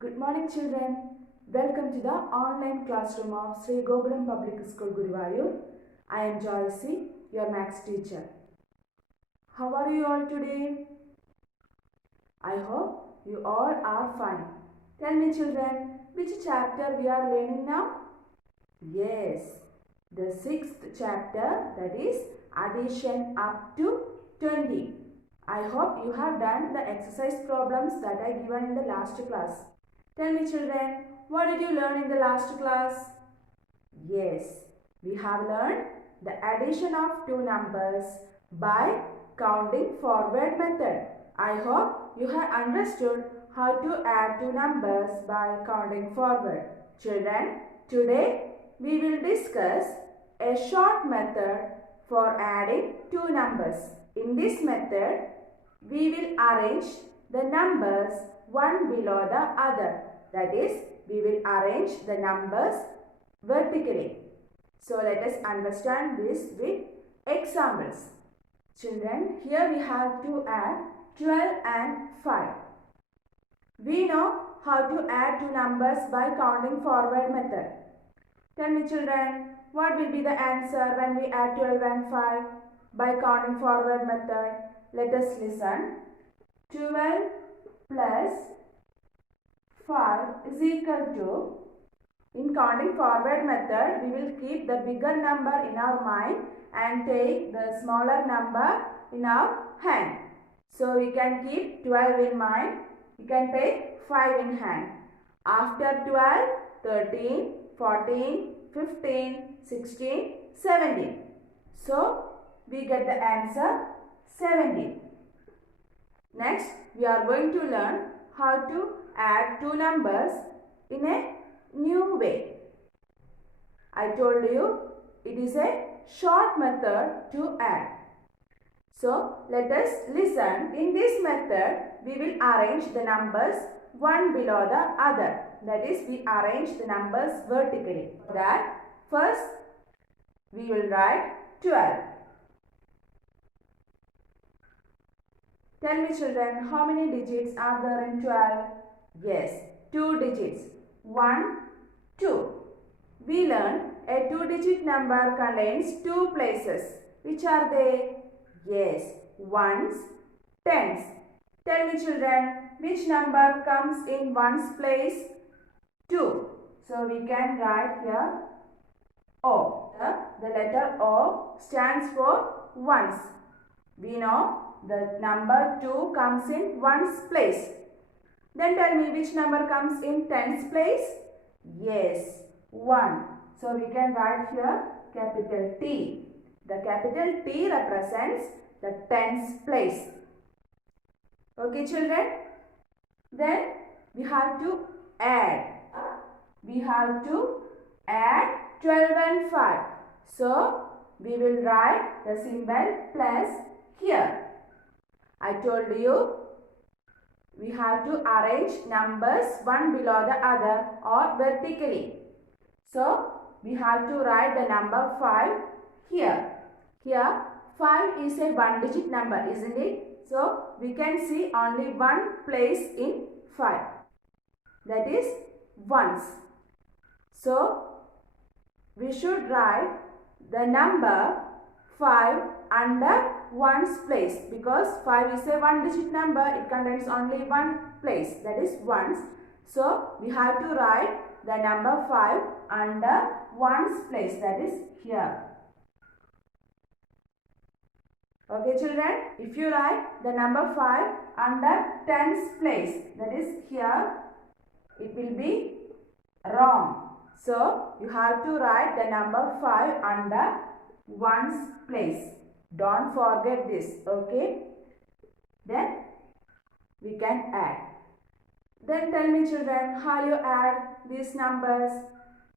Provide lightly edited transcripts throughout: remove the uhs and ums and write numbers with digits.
Good morning, children. Welcome to the online classroom of Sri Gokulam Public School, Guruvayur. I am Joyce, your maths teacher. How are you all today? I hope you all are fine. Tell me, children, which chapter we are learning now? Yes, the 6th chapter, that is addition up to 20. I hope you have done the exercise problems that I given in the last class. Tell me, children, what did you learn in the last class? Yes, we have learned the addition of two numbers by counting forward method. I hope you have understood how to add two numbers by counting forward. Children, today we will discuss a short method for adding two numbers. In this method, we will arrange the numbers one below the other. That is, we will arrange the numbers vertically. So let us understand this with examples. Children, here we have to add 12 and 5. We know how to add two numbers by counting forward method. Tell me, children, what will be the answer when we add 12 and 5 by counting forward method? Let us listen. 12 plus 5 is equal to, in counting forward method, we will keep the bigger number in our mind and take the smaller number in our hand. So we can keep 12 in mind, we can take 5 in hand. After 12, 13, 14, 15, 16, 17. So we get the answer 17. Next, we are going to learn how to add two numbers in a new way. I told you it is a short method to add. So let us listen. In this method, we will arrange the numbers one below the other. That is, we arrange the numbers vertically. For that, first we will write 12. Tell me, children, how many digits are there in 12? Yes, 2 digits. 1, 2. We learned a 2-digit number contains 2 places. Which are they? Yes, ones, tens. Tell me, children, which number comes in ones place? 2. So we can write here O. The letter O stands for ones. We know the number 2 comes in ones place. Then tell me which number comes in tens place? Yes, 1. So we can write here capital T. The capital T represents the tens place. Okay, children? Then we have to add. We have to add 12 and 5. So we will write the symbol plus here. I told you we have to arrange numbers one below the other or vertically. So we have to write the number 5 here. Here 5 is a 1-digit number, isn't it? So we can see only one place in 5. That is ones. So we should write the number 5 under ones place, because 5 is a 1-digit number, it contains only one place, that is ones. So we have to write the number 5 under ones place, that is here. Okay, children, if you write the number 5 under tens place, that is here, it will be wrong. So you have to write the number 5 under ones place. Don't forget this, okay? Then we can add. Then tell me, children, how you add these numbers?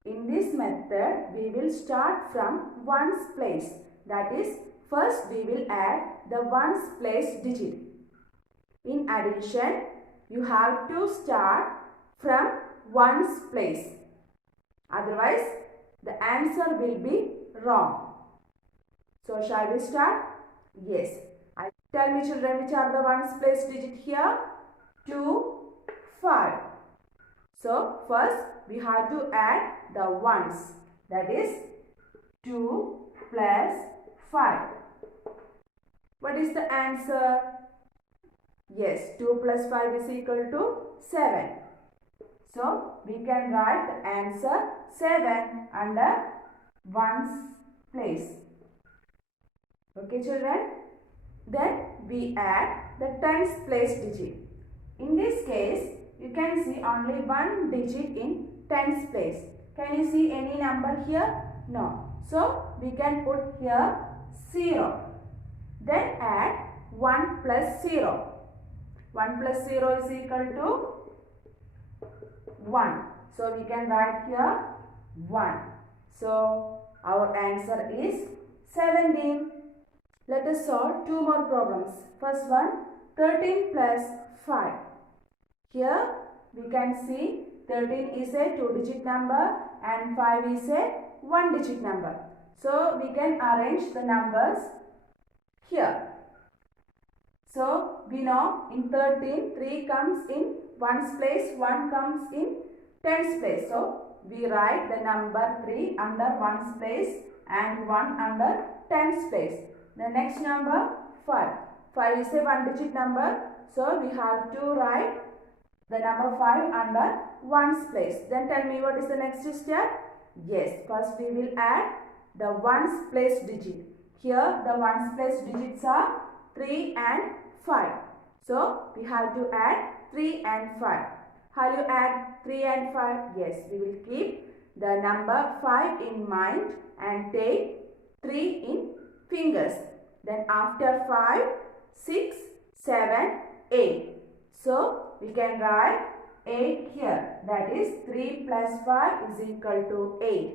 In this method, we will start from ones place. That is, first we will add the ones place digit. In addition, you have to start from ones place. Otherwise, the answer will be wrong. So shall we start? Yes. Tell me, children, which are the ones place digit here? 2, 5. So first we have to add the ones. That is 2 plus 5. What is the answer? Yes, 2 plus 5 is equal to 7. So we can write the answer 7 under ones place. Okay children? Then we add the tens place digit. In this case, you can see only one digit in tens place. Can you see any number here? No. So we can put here 0. Then add 1 plus 0. 1 plus 0 is equal to 1. So we can write here 1. So our answer is 17. Let us solve two more problems. First one, 13 plus 5. Here we can see 13 is a 2-digit number and 5 is a 1-digit number. So we can arrange the numbers here. So we know in 13, 3 comes in 1's place, 1 comes in 10's place. So we write the number 3 under 1's place and 1 under 10's place. The next number 5. 5 is a 1-digit number. So we have to write the number 5 under 1's place. Then tell me what is the next step? Yes, first we will add the 1's place digit. Here the 1's place digits are 3 and 5. So we have to add 3 and 5. How you add 3 and 5? Yes, we will keep the number 5 in mind and take 3 in fingers. Then after 5, 6, 7, 8. So we can write 8 here. That is 3 plus 5 is equal to 8.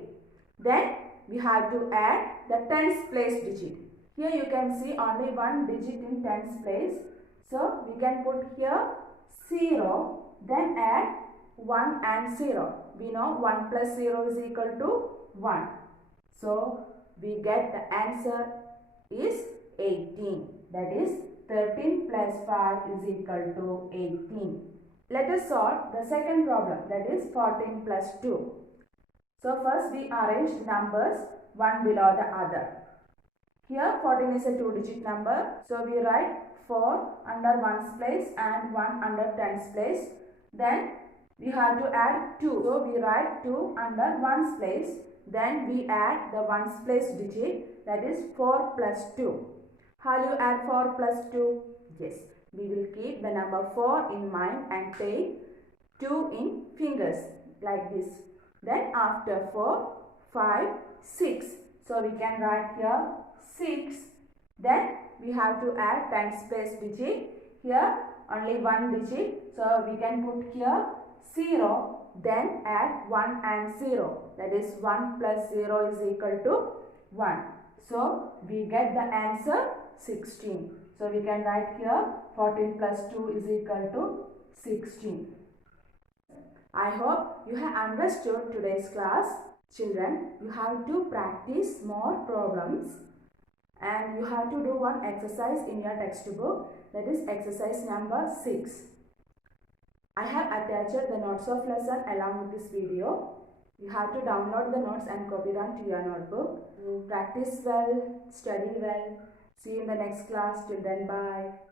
Then we have to add the tens place digit. Here you can see only one digit in tens place. So we can put here 0. Then add 1 and 0. We know 1 plus 0 is equal to 1. So we get the answer is 18. That is 13 plus 5 is equal to 18. Let us solve the second problem, that is 14 plus 2. So first we arrange numbers one below the other. Here 14 is a 2-digit number. So we write 4 under 1's place and 1 under 10's place. Then we have to add 2. So we write 2 under 1's place. Then we add the 1's place digit, that is 4 plus 2. How do you add 4 plus 2? Yes, we will keep the number 4 in mind and take 2 in fingers like this. Then after 4, 5, 6. So we can write here 6. Then we have to add tens place digit. Here only one digit. So we can put here 0. Then add 1 and 0. That is 1 plus 0 is equal to 1. So we get the answer 16. So we can write here 14 plus 2 is equal to 16. I hope you have understood today's class. Children, you have to practice more problems and you have to do one exercise in your textbook, that is exercise number 6. I have attached the notes of lesson along with this video. You have to download the notes and copy them to your notebook. Practice well, study well. See you in the next class. Till then, bye.